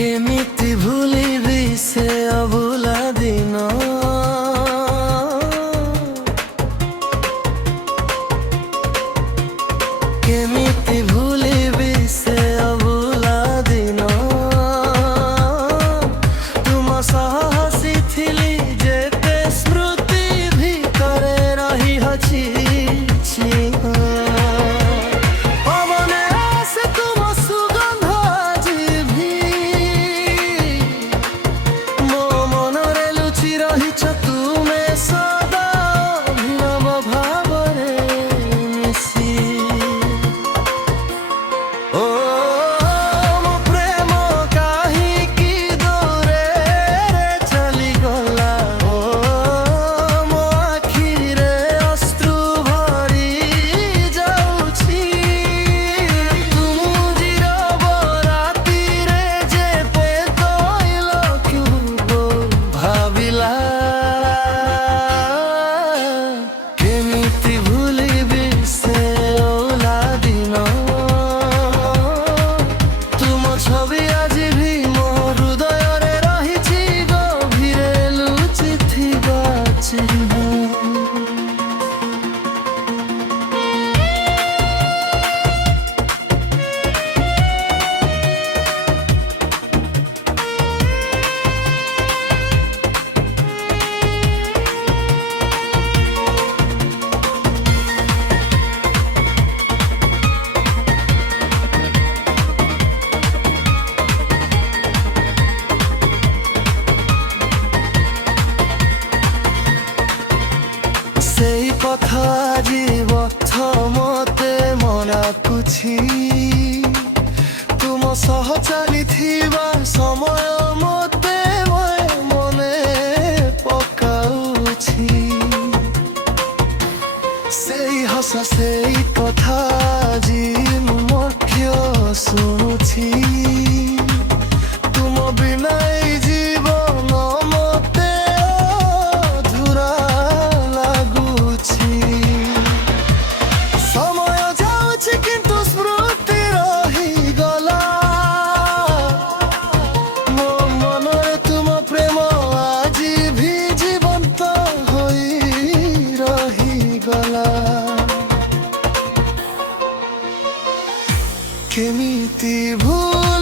କେମିତି ଭୁଲିବି ସେ ଅଭୁଲା ଦିନ, କେମିତି ଭୁଲିବି ସେ ଅଭୁଲା ଦିନ। ତୁମ ସହ ହସିଥିଲି ଯେତେ ସ୍ମୃତି ଭିତରେ ରହିଅଛି ପବନେ ଆସେ ତୁମ ସୁଗନ୍ଧ ଆଜି ବି ମୋ ମନରେ ଲୁଚି ରହିଛ ତୁମେ ସଦା ଅଭିନବ ଭାବରେ ମିଶି। ଓ ମୋ ପ୍ରେମ କାହିଁକି ଦୂରରେ ଚାଲିଗଲା, ଓ ମୋ ଆଖିରେ ଅଶ୍ରୁ ଭରି ଯାଉଛି। ତୁମର ରାତିରେ ଯେତେ ତୈଳକୁ ଭାବିଲା, କେମିତି ଭୁଲିବି ସେ ଅଭୁଲା ଦିନ। ତୁମ ଛବି ଆଜି ବି ମୋ ହୃଦୟରେ ରହିଛି ଗଭୀରେ ଲୁଚିଥିବା ଚିହ୍ନ। ସେଇ ପଥ ଆଜି ପଥ ମୋତେ ମନାକୁଛି। ତୁମ ସହ ଚାଲିଥିବା ସମୟ ମୋତେ ମନେ ପକାଉଛି। ସେଇ ହସ ସେଇ କଥା ଆଜି ମୁଁ ମଧ୍ୟ ଶୁଣୁଛି। ତୁମ ବିନା ଏଇ ଜୀବନ ମୋତେ ଅଧୁରା ଲାଗୁଛି। ସମୟ ଯାଉଛି କିନ୍ତୁ ସ୍ମୃତି ରହିଗଲା, ମୋ ମନରେ ତୁମ ପ୍ରେମ ଆଜି ବି ଜୀବନ୍ତ ହୋଇ ରହିଗଲା। କେମିତି ଭୁଲ